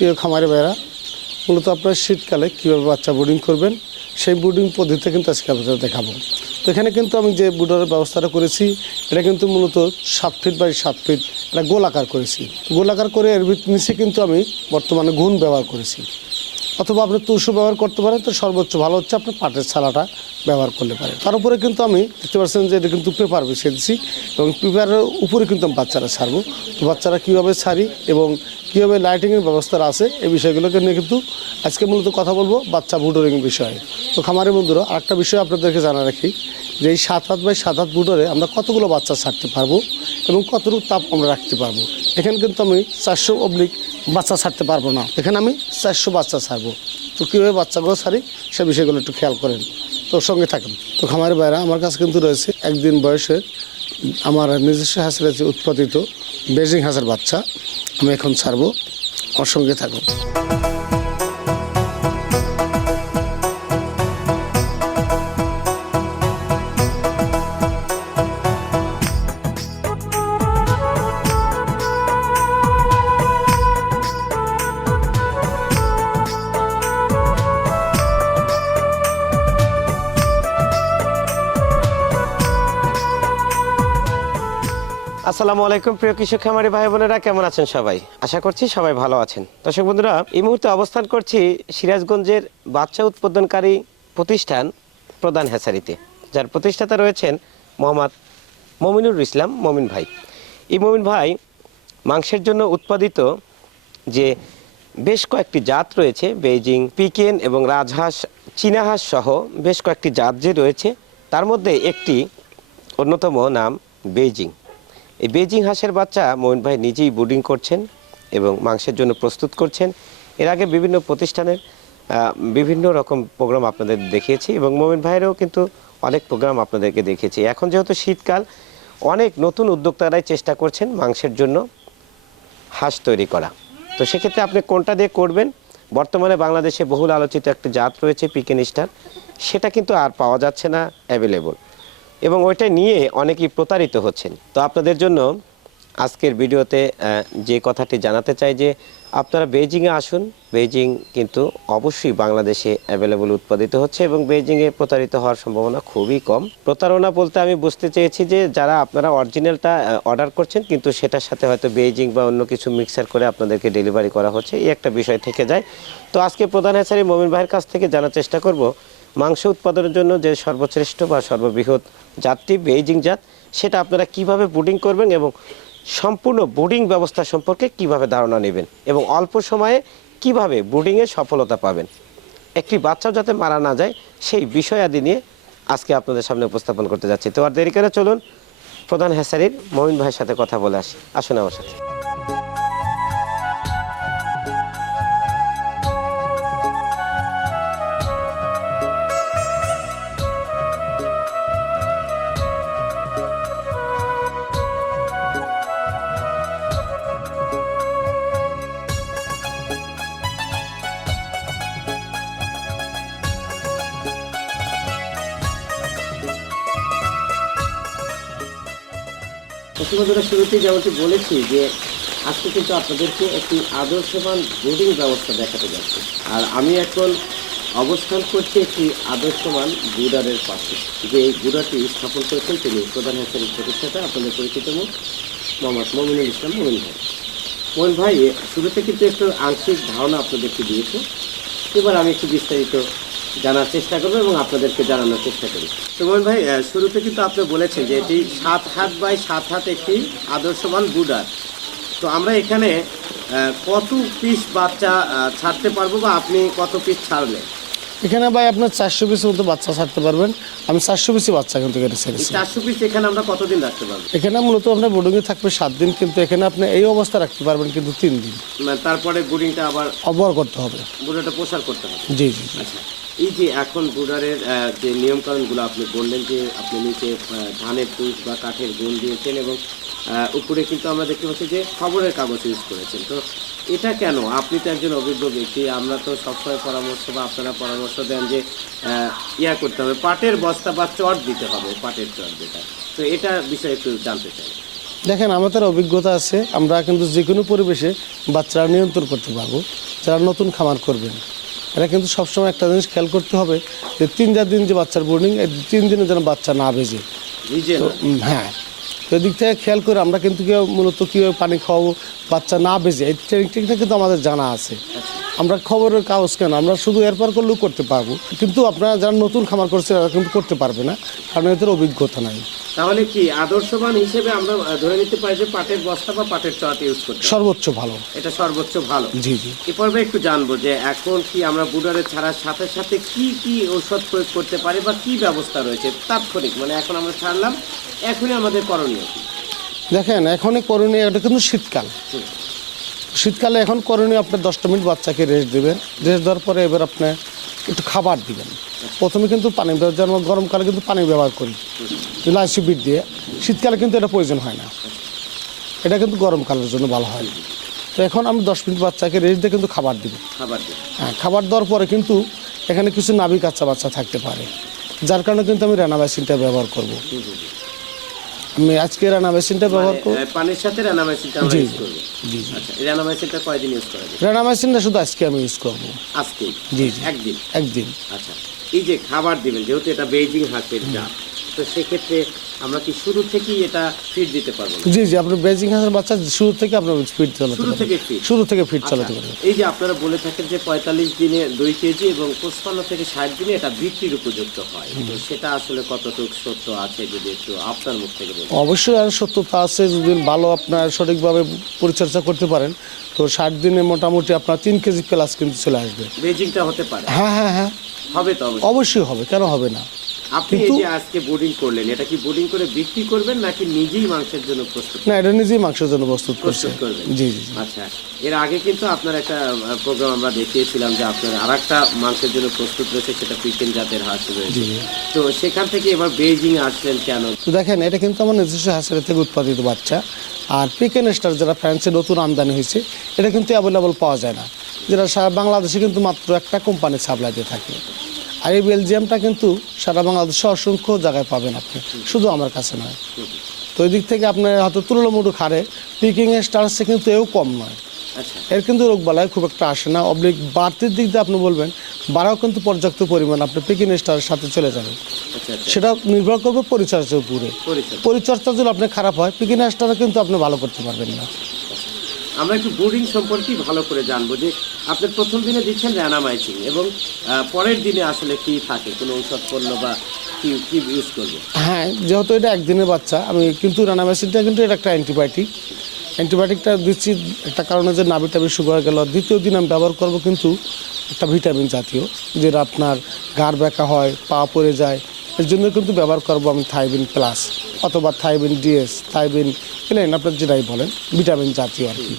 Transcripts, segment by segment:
প্রিয় খামারে বেড়া মূলত আপনার শীতকালে কীভাবে বাচ্চা বোর্ডিং করবেন, সেই বোর্ডিং পদ্ধতিতে কিন্তু আজকে আপনাদের দেখাবো। তো এখানে কিন্তু আমি যে বুডারের ব্যবস্থাটা করেছি, এটা কিন্তু মূলত সাত ফিট বাই সাত ফিট এটা গোলাকার করেছি। গোলাকার করে এর নিচে কিন্তু আমি বর্তমানে ঘুণ ব্যবহার করেছি। অথবা আপনি তুষু ব্যবহার করতে পারেন, তো সর্বোচ্চ ভালো হচ্ছে আপনি পাটের ছালাটা ব্যবহার করলে পারেন। তার উপরে কিন্তু আমি দেখতে পাচ্ছেন যে এটা কিন্তু পেপার বসিয়ে দিচ্ছি এবং পেপারের উপরে কিন্তু আমি বাচ্চারা ছাড়বো তো বাচ্চারা কীভাবে ছাড়ি এবং কীভাবে লাইটিংয়ের ব্যবস্থা আছে এই বিষয়গুলোকে নিয়ে কিন্তু আজকে মূলত কথা বলব বাচ্চা বুডোরিং বিষয়ে। তো খামারের বন্ধুরা, আরেকটা বিষয় আপনাদেরকে জানা রাখি, যে এই সাত হাত বাই সাত হাত বুডোরে আমরা কতগুলো বাচ্চা ছাড়তে পারব এবং কতটুকু তাপ আমরা রাখতে পারব। এখানে কিন্তু আমি চারশো অবলিক বাচ্চা ছাড়তে পারব না। এখানে আমি চারশো বাচ্চা ছাড়বো। তো কীভাবে বাচ্চাগুলো ছাড়ি, সে বিষয়গুলো একটু খেয়াল করেন। তো সঙ্গে থাকেন। তো খামারের বাইরে আমার কাছে কিন্তু রয়েছে একদিন বয়সে আমার নিজস্ব হাঁসের আছে উৎপাদিত বেজিং হাঁসের বাচ্চা। আমি এখন ছাড়বো। আমার সঙ্গে থাকুন। আসসালামু আলাইকুম, প্রিয় কৃষক, খামারি ভাই বোনেরা, কেমন আছেন সবাই? আশা করছি সবাই ভালো আছেন। দর্শক বন্ধুরা, এই মুহূর্তে অবস্থান করছি সিরাজগঞ্জের বাচ্চা উৎপাদনকারী প্রতিষ্ঠান প্রধান হ্যাসারিতে যার প্রতিষ্ঠাতা রয়েছেন মোহাম্মদ মমিনুর ইসলাম মমিন ভাই। এই মমিন ভাই মাংসের জন্য উৎপাদিত যে বেশ কয়েকটি জাত রয়েছে, বেইজিং, পিকেন এবং রাজহাঁস, চীনাহাঁস সহ বেশ কয়েকটি জাত যে রয়েছে, তার মধ্যে একটি অন্যতম নাম বেইজিং। এই বেজিং হাঁসের বাচ্চা মোমিন ভাই নিজেই বুডিং করছেন এবং মাংসের জন্য প্রস্তুত করছেন। এর আগে বিভিন্ন প্রতিষ্ঠানের বিভিন্ন রকম প্রোগ্রাম আপনাদের দেখিয়েছি এবং মোমিন ভাইয়েরও কিন্তু অনেক প্রোগ্রাম আপনাদেরকে দেখিয়েছি। এখন যেহেতু শীতকাল, অনেক নতুন উদ্যোক্তারাই চেষ্টা করছেন মাংসের জন্য হাঁস তৈরি করা। তো সেক্ষেত্রে আপনি কোনটা দিয়ে করবেন? বর্তমানে বাংলাদেশে বহুল আলোচিত একটা জাত রয়েছে পিকেন স্টার সেটা কিন্তু আর পাওয়া যাচ্ছে না অ্যাভেলেবল এবং ওইটা নিয়ে অনেকেই প্রতারিত হচ্ছেন। তো আপনাদের জন্য আজকের ভিডিওতে যে কথাটি জানাতে চাই যে আপনারা বেইজিংয়ে আসুন। বেইজিং কিন্তু অবশ্যই বাংলাদেশে অ্যাভেলেবল উৎপাদিত হচ্ছে এবং বেইজিংয়ে প্রতারিত হওয়ার সম্ভাবনা খুবই কম। প্রতারণা বলতে আমি বুঝতে চেয়েছি যে যারা আপনারা অরিজিনালটা অর্ডার করছেন কিন্তু সেটার সাথে হয়তো বেইজিং বা অন্য কিছু মিক্সার করে আপনাদেরকে ডেলিভারি করা হচ্ছে, এই একটা বিষয় থেকে যায়। তো আজকে প্রধান হ্যাচারি মমিন ভাইয়ের কাছ থেকে জানার চেষ্টা করব, মাংস উৎপাদনের জন্য যে সর্বশ্রেষ্ঠ বা সর্ববৃহৎ জাতটি বেইজিং জাত, সেটা আপনারা কীভাবে বুডিং করবেন এবং সম্পূর্ণ বোর্ডিং ব্যবস্থা সম্পর্কে কীভাবে ধারণা নেবেন এবং অল্প সময়ে কীভাবে বোর্ডিংয়ে সফলতা পাবেন? একটি বাচ্চাও যাতে মারা না যায়, সেই বিষয় আদি নিয়ে আজকে আপনাদের সামনে উপস্থাপন করতে যাচ্ছি। তো আর দেরি করে চলুন, প্রধান হ্যাসারির মমিন ভাইয়ের সাথে কথা বলে আসি। আসুন আমার সাথে। প্রতিবেদনের শুরুতে যেমনটি বলেছি যে, আজকে কিন্তু আপনাদেরকে একটি আদর্শবান বোর্ডিং ব্যবস্থা দেখাতে যাচ্ছি। আর আমি এখন অবস্থান করছি একটি আদর্শবান বুডারের পাশে, যে এই বুডারটি স্থাপন করেছেন তিনি প্রধান হাসানের প্রতিষ্ঠাতা, আপনাদের পরিচিত মুখ, মোহাম্মদ মমিনুল ইসলাম মোমিন ভাই। মোমিন ভাই শুরুতে কিন্তু একটু আংশিক ধারণা আপনাদেরকে দিয়েছে। এবার আমি একটু বিস্তারিত জানার চেষ্টা করব এবং আপনাদেরকে জানানোর চেষ্টা করি। তো মোহন ভাই শুরুতে কিন্তু আপনি বলেছেন যে এটি সাত হাত বাই সাত হাত একটি আদর্শবান বুডার তো আমরা এখানে কত পিস বাচ্চা ছাড়তে পারব বা আপনি কত পিস ছাড়লেন এখানে ভাই আপনার চারশো পিসের মতো বাচ্চা ছাড়তে পারবেন। আমি চারশো পিসি বাচ্চা কিন্তু এখানে এই ছেড়েছি। চারশো পিস এখানে আমরা কতদিন রাখতে পারব? এখানে মূলত আপনার বোর্ডিংয়ে থাকবে সাত দিন কিন্তু এখানে আপনি এই অবস্থা রাখতে পারবেন কিন্তু তিন দিন। মানে তারপরে বুডিংটা আবার অবহার করতে হবে। বুড়াটা প্রসার করতে হবে। জি জি জি। আচ্ছা। এই যে এখন বুডারের যে নিয়মকানুনগুলো আপনি বললেন যে আপনি নিচে ধানের পুষ বা কাঠের গুণ দিয়েছেন এবং উপরে কিন্তু আমরা দেখতে পাচ্ছি যে খবরের কাগজ ইউজ করেছেন। তো এটা কেন? আপনি তো একজন অভিজ্ঞ ব্যক্তি, আমরা তো সবসময় পরামর্শ বা আপনারা পরামর্শ দেন যে ইয়া করতে হবে, পাটের বস্তা বা চট দিতে হবে, পাটের চট যেটা। তো এটা বিষয়ে একটু জানতে চাই। দেখেন, আমাদের অভিজ্ঞতা আছে, আমরা কিন্তু যে কোনো পরিবেশে বাচ্চারা নিয়ন্ত্রণ করতে পারব, যারা নতুন খামার করবেন। এরা কিন্তু সবসময় একটা জিনিস খেয়াল করতে হবে যে তিন চার দিন যে বাচ্চার বোর্ডিং এই তিন দিনে যেন বাচ্চা না না। হ্যাঁ তো এদিক থেকে খেয়াল করে আমরা কিন্তু কেউ মূলত কীভাবে পানি খাওয়াবো বাচ্চা না বেজে এই ট্রেনিংটা কিন্তু আমাদের জানা আছে। আমরা খবরের কাগজ কেন? আমরা শুধু এরপর করলেও করতে পারব। কিন্তু আপনারা যারা নতুন খামার করছে তারা কিন্তু করতে পারবে না কারণ এদের অভিজ্ঞতা নাই। তাহলে কি আদর্শবান হিসেবে আমরা ধরে নিতে পারি যে পাটের বস্তা বা পাটের চট ইউজ করতে সর্বোচ্চ ভালো। এটা সর্বোচ্চ ভালো। জি জি। এ পর্বে একটু জানব যে এখন কি আমরা বুডারে ছাড়ার সাথে সাথে কি কি ঔষধ প্রয়োগ করতে পারি বা কি ব্যবস্থা রয়েছে? তাৎক্ষণিক মানে এখন আমরা ছাড়লাম এখনই আমাদের করণীয় কি? দেখেন এখনই করণীয় এটা কিন্তু শীতকাল। শীতকালে এখন করণীয় আপনি দশটা মিনিট বাচ্চাকে রেস্ট দেবেন। রেস্ট দেওয়ার পরে এবার আপনি একটু খাবার দিবেন। প্রথমে কিন্তু পানি যেমন গরমকালে কিন্তু পানি ব্যবহার করি। লাইসি বিট দিয়ে। শীতকালে কিন্তু এটা প্রয়োজন হয় না। এটা কিন্তু গরমকালের জন্য ভালো হয়। তো এখন আমি দশ মিনিট বাচ্চাকে রেস্ট দিয়ে কিন্তু খাবার দিব। খাবার হ্যাঁ খাবার দেওয়ার পরে কিন্তু এখানে কিছু নাভি কাচ্চা বাচ্চা থাকতে পারে। যার কারণে কিন্তু আমি রানাবাসিনটা ব্যবহার করব। আমি আজকে রানাবাসিনটা ব্যবহার করব মানে, পানির সাথে রানামাইসিনটা আমরা ইউজ করব। জি জি। আচ্ছা রানামাইসিনটা কয়দিন ইউজ করা যায়? রানাবাসিনটা শুধু আজকে আমি ইউজ করব। আজকে? জি জি। একদিন? একদিন। আচ্ছা এই যে খাবার দিবেন যেহেতু এটা বেজিং হাঁসের জাত তো সেক্ষেত্রে আমরা কি শুরু থেকেই এটা ফিড দিতে পারব জি জি আপনার বেজিং হাঁসের বাচ্চা শুরু থেকে আপনার ফিট চালাতে শুরু থেকে ফিড শুরু থেকে ফিট চালাতে আচ্ছা, পারবেন। এই যে আপনারা বলে থাকেন যে পঁয়তাল্লিশ দিনে দুই কেজি এবং পঁচপান্ন থেকে ষাট দিনে এটা বিক্রির উপযুক্ত হয়। তো সেটা আসলে কতটুকু সত্য আছে যদি একটু আপনার মুখ থেকে বলুন? অবশ্যই আর সত্যতা আছে যদি ভালো আপনার সঠিকভাবে পরিচর্যা করতে পারেন তো ষাট দিনে মোটামুটি আপনার তিন কেজি প্লাস কিন্তু চলে আসবে। বেজিংটা হতে পারে? হ্যাঁ হ্যাঁ হ্যাঁ। হবে তো অবশ্যই হবে কেন হবে না? আপনি এই কিন্তু- যে আজকে বোর্ডিং করলেন এটা কি বোর্ডিং করে বিক্রি করবেন নাকি নিজেই মাংসের জন্য প্রস্তুত? না এটা নিজেই মাংসের জন্য প্রস্তুত করছে। প্রস্তুত করবেন। জি জি জি। আচ্ছা এর আগে কিন্তু আপনার একটা প্রোগ্রাম আমরা দেখিয়েছিলাম যে আপনার আর একটা মাংসের জন্য প্রস্তুত রয়েছে সেটা পিকেন জাতের হাঁস রয়েছে। তো সেখান থেকে এবার বেজিং আসলেন কেন? তো দেখেন এটা কিন্তু আমার নিজস্ব হাঁসের থেকে উৎপাদিত বাচ্চা। আর পিকেন স্টার যারা ফ্রান্সে নতুন আমদানি হয়েছে এটা কিন্তু অ্যাভেলেবল পাওয়া যায় না। যেটা সারা বাংলাদেশে কিন্তু মাত্র একটা কোম্পানি সাপ্লাই দিয়ে থাকে। আর এই বেলজিয়ামটা কিন্তু সারা বাংলাদেশে অসংখ্য জায়গায় পাবেন আপনি। শুধু আমার কাছে নয়। তো ওই দিক থেকে আপনার হয়তো তুলনামূলক হারে পিকিং স্টার্সে কিন্তু এও কম নয়। আচ্ছা। এর কিন্তু রোগ বালায় খুব একটা আসে না। অবলিক বাড়তির দিক দিয়ে আপনি বলবেন বাড়াও কিন্তু পর্যাপ্ত পরিমাণ আপনি পিকিং স্টারের সাথে চলে যাবেন। আচ্ছা আচ্ছা। সেটা নির্ভর করবে পরিচর্যার উপরে। পরিচর্যা। যদি আপনার খারাপ হয় পিকিং স্টারে কিন্তু আপনি ভালো করতে পারবেন না। আমরা একটু বোর্ডিং সম্পর্কে ভালো করে জানব যে আপনি প্রথম দিনে দিচ্ছেন র্যানামাইসিং এবং পরের দিনে আসলে কি থাকে? কোনো ঔষধ পণ্য বা ইউজ হ্যাঁ যেহেতু এটা একদিনের বাচ্চা, আমি কিন্তু রানামেসিনটা কিন্তু এটা একটা অ্যান্টিবায়োটিক অ্যান্টিবায়োটিকটা দিচ্ছি, একটা কারণে যে নাভি টাভি সুগার গেল। দ্বিতীয় দিন আমি ব্যবহার করব কিন্তু একটা ভিটামিন জাতীয়, যেটা আপনার ঘাড় ব্যাকা হয়, পা পড়ে যায়। এর জন্য কিন্তু ব্যবহার করব আমি থাইবিন প্লাস অথবা থাইবিন ডিএস থাইবিন প্লেন আপনার যেটাই বলেন ভিটামিন জাতীয় আর কি।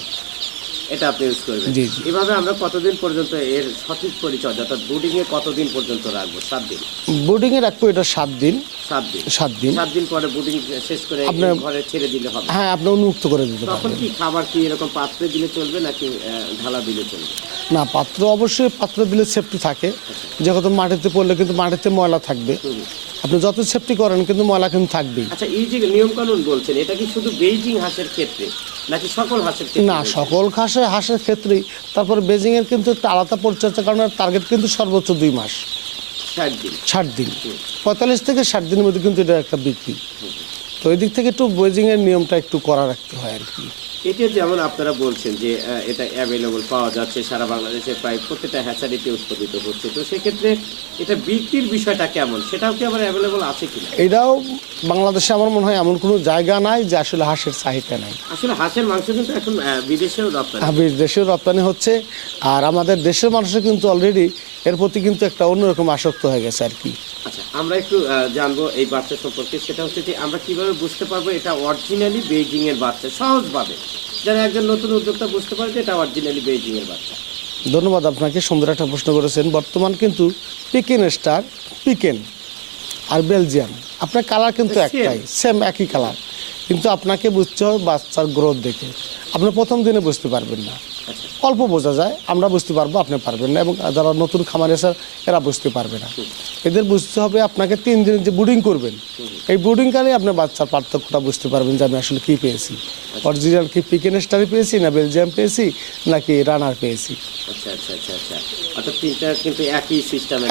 এটা আপনি ইউজ করবেন। জি, জি। এভাবে আমরা কতদিন পর্যন্ত এর সঠিক পরিচর্যা অর্থাৎ বোর্ডিং এ কতদিন পর্যন্ত রাখব? সাত দিন। বোর্ডিংয়ে রাখব এটা সাত দিন। সাত দিন। সাত দিন। সাত দিন পরে বোর্ডিং শেষ করে আপনার- ঘরে ছেড়ে দিলে হবে। হ্যাঁ আপনি উন্মুক্ত করে দিতে তখন পারবেন কি খাবার কি এরকম পাত্রে দিলে চলবে নাকি আহ, ঢালা দিলে চলবে? না পাত্র অবশ্যই পাত্র দিলে সেফটি থাকে। যেহেতু মাটিতে পড়লে কিন্তু মাটিতে ময়লা থাকবে। হুম। আপনি যত সেফটি করেন কিন্তু ময়লা কিন্তু থাকবেই। আচ্ছা এই যে নিয়ম কানুন বলছেন এটা কি শুধু বেইজিং হাঁসের ক্ষেত্রে? নাকি সকল হাঁসের না সকল ঘাসে হাঁসের ক্ষেত্রেই। তারপর বেজিংয়ের কিন্তু একটা আলাদা পরিচর্যা কারণ টার্গেট কিন্তু সর্বোচ্চ দুই মাস। ষাট দিন। ষাট দিন। পঁয়তাল্লিশ থেকে ষাট দিনের মধ্যে কিন্তু এটা একটা বিক্রি। তো এই দিক থেকে একটু বেজিংয়ের নিয়মটা একটু করা রাখতে হয় আর কি। এটা যেমন আপনারা বলছেন যে এটা অ্যাভেলেবল পাওয়া যাচ্ছে সারা বাংলাদেশে প্রায় প্রত্যেকটা হ্যাচারিতে উৎপাদিত হচ্ছে। তো সেক্ষেত্রে এটা বিক্রির বিষয়টা কেমন? সেটাও কি আবার অ্যাভেলেবল আছে কিনা? এটাও বাংলাদেশে আমার মনে হয় এমন কোনো জায়গা নাই যে আসলে হাঁসের চাহিদা নাই। আসলে হাঁসের মাংস কিন্তু এখন বিদেশেও রপ্তানি হ্যাঁ, রপ্তানি হচ্ছে আর আমাদের দেশের মানুষের কিন্তু অলরেডি এর প্রতি কিন্তু একটা অন্যরকম আসক্ত হয়ে গেছে আর কি। আচ্ছা আমরা একটু জানব এই বাচ্চা সম্পর্কে। সেটা হচ্ছে যে আমরা কীভাবে বুঝতে পারব এটা অরিজিনালি বেইজিং এর বাচ্চা? সহজভাবে। যারা একজন নতুন উদ্যোক্তা বুঝতে পারে যে এটা অরিজিনালি বেইজিং এর বাচ্চা। ধন্যবাদ আপনাকে সুন্দর একটা প্রশ্ন করেছেন। বর্তমান কিন্তু পিকেন স্টার পিকেন আর বেলজিয়াম আপনার কালার কিন্তু. একটাই সেম একই কালার কিন্তু আপনাকে বুঝতে হবে বাচ্চার গ্রোথ দেখে। আপনি প্রথম দিনে বুঝতে পারবেন না। অল্প বোঝা যায় আমরা বুঝতে পারব আপনি পারবেন না এবং যারা নতুন খামারে স্যার এরা বুঝতে পারবে না। এদের বুঝতে হবে আপনাকে তিন দিন যে বুডিং করবেন এই বুডিংকালে আপনি বাচ্চার পার্থক্যটা বুঝতে পারবেন যে আমি আসলে কী পেয়েছি। অরিজিনাল কি পিকেন স্টারে পেয়েছি না বেলজিয়াম পেয়েছি নাকি রানার পেয়েছি। আচ্ছা আচ্ছা আচ্ছা আচ্ছা। অর্থাৎ তিনটা কিন্তু একই সিস্টেমে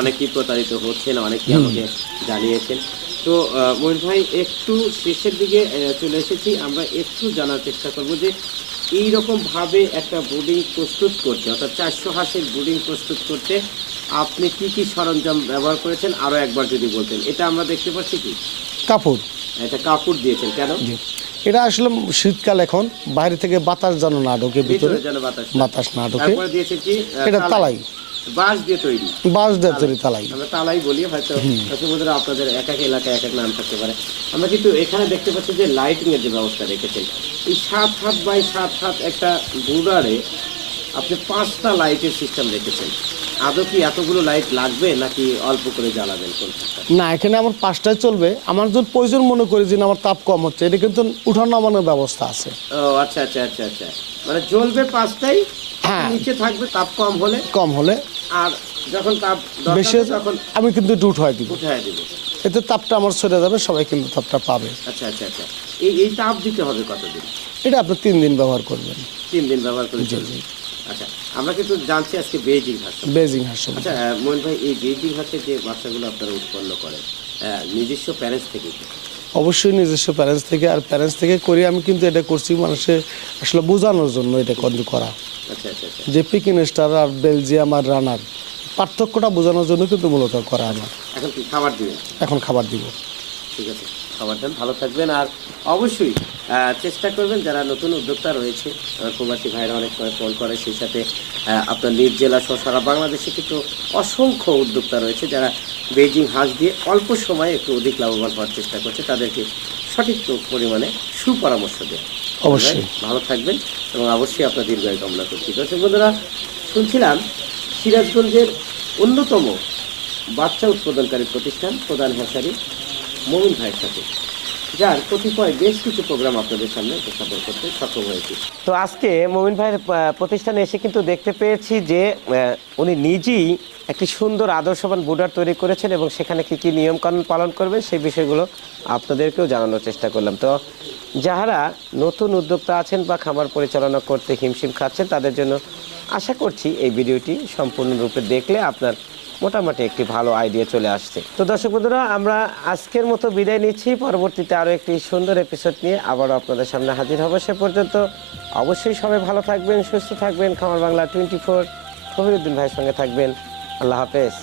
অনেকেই প্রতারিত হচ্ছেন অনেকেই আমাকে জানিয়েছেন। তো মহিন ভাই একটু শেষের দিকে চলে এসেছি। আমরা একটু জানার চেষ্টা করব যে এই রকম ভাবে একটা বোর্ডিং প্রস্তুত করতে অর্থাৎ চারশো হাঁসের বোর্ডিং প্রস্তুত করতে আপনি কি কি সরঞ্জাম ব্যবহার করেছেন? আরও একবার যদি বলতেন। এটা আমরা দেখতে পাচ্ছি কি? কাপড়। এটা কাপড় দিয়েছেন কেন? এটা আসলে শীতকাল এখন বাইরে থেকে বাতাস যেন না ঢোকে ভিতরে বাতাস না। ঢোকে। এটা তালাই। বাঁশ দিয়ে তৈরি। বাঁশ দেওয়া তৈরি তালাই। আমরা তালাই বলি হয়তো সুভদ্রা আপনাদের এক এক এলাকায় এক এক নাম থাকতে পারে। আমরা কিন্তু এখানে দেখতে পাচ্ছি যে লাইটিং এর যে ব্যবস্থা রেখেছেন। এই সাত হাত বাই সাত হাত একটা বুড়ারে আপনি পাঁচটা লাইটের সিস্টেম রেখেছেন। আদৌ কি এতগুলো লাইট লাগবে নাকি অল্প করে জ্বালাবেন না এখানে আমার পাঁচটায় চলবে। আমার যদি প্রয়োজন মনে করি যে আমার তাপ কম হচ্ছে এটা কিন্তু উঠানো নামানোর ব্যবস্থা আছে। ও আচ্ছা আচ্ছা আচ্ছা আচ্ছা। মানে জ্বলবে পাঁচটাই। নিচে থাকবে তাপ কম হলে। কম হলে। আর যখন তাপ বেশি তখন আমি কিন্তু একটু উঠাই দিব। উঠায় দিবে। এতে তাপটা আমার সরে যাবে সবাই কিন্তু তাপটা পাবে। আচ্ছা আচ্ছা আচ্ছা। এই এই তাপ দিতে হবে কতদিন? এটা আপনি তিন দিন ব্যবহার করবেন। তিন দিন ব্যবহার করে চলবে। আচ্ছা আমরা কিন্তু জানছি আজকে বেজিং ভাষা। বেজিং হাসল আচ্ছা মোহন ভাই এই বেজিং ভাষায় যে বাচ্চাগুলো আপনারা উৎপন্ন করেন নিজস্ব প্যারেন্টস থেকে? অবশ্যই নিজস্ব প্যারেন্টস থেকে আর প্যারেন্টস থেকে করি আমি কিন্তু এটা করছি মানুষের আসলে বোঝানোর জন্য এটা কিন্তু করা। আচ্ছা আচ্ছা আচ্ছা। যে পিকিন স্টার আর বেলজিয়াম আর রানার পার্থক্যটা বোঝানোর জন্য কিন্তু মূলত করা আমার। এখন খাবার দিব এখন খাবার দিব। ঠিক আছে। দেন ভালো থাকবেন আর অবশ্যই চেষ্টা করবেন যারা নতুন উদ্যোক্তা রয়েছে প্রবাসী ভাইরা অনেক সময় ফোন করে সেই সাথে আপনার নিজ জেলা সহ সারা বাংলাদেশে কিন্তু অসংখ্য উদ্যোক্তা রয়েছে যারা বেজিং হাঁস দিয়ে অল্প সময়ে একটু অধিক লাভবান হওয়ার চেষ্টা করছে তাদেরকে সঠিক পরিমাণে সুপরামর্শ দেয় অবশ্যই। ভালো থাকবেন এবং অবশ্যই আপনার দীর্ঘায়ু কামনা করছি দর্শক বন্ধুরা শুনছিলাম সিরাজগঞ্জের অন্যতম বাচ্চা উৎপাদনকারী প্রতিষ্ঠান প্রধান হ্যাসারি মমিন ভাইয়ের সাথে, যার কতিপয় বেশ কিছু প্রোগ্রাম আপনাদের সামনে উপস্থাপন করতে সক্ষম হয়েছি। তো আজকে মমিন ভাইয়ের প্রতিষ্ঠানে এসে কিন্তু দেখতে পেয়েছি যে উনি নিজেই একটি সুন্দর, আদর্শবান বুডার তৈরি করেছেন এবং সেখানে কী কি নিয়মকানুন পালন করবেন সেই বিষয়গুলো আপনাদেরকেও জানানোর চেষ্টা করলাম। তো যারা নতুন উদ্যোক্তা আছেন বা খামার পরিচালনা করতে হিমশিম খাচ্ছেন, তাদের জন্য আশা করছি এই ভিডিওটি সম্পূর্ণরূপে দেখলে আপনার মোটামুটি একটি ভালো আইডিয়া চলে আসছে। তো দর্শক বন্ধুরা, আমরা আজকের মতো বিদায় নিচ্ছি। পরবর্তীতে আরও একটি সুন্দর এপিসোড নিয়ে আবারও আপনাদের সামনে হাজির হব সে পর্যন্ত। অবশ্যই সবাই ভালো থাকবেন, সুস্থ থাকবেন। খামার বাংলা টোয়েন্টি ফোর ফহিরুদ্দিন ভাইয়ের সঙ্গে থাকবেন। আল্লাহ হাফেজ।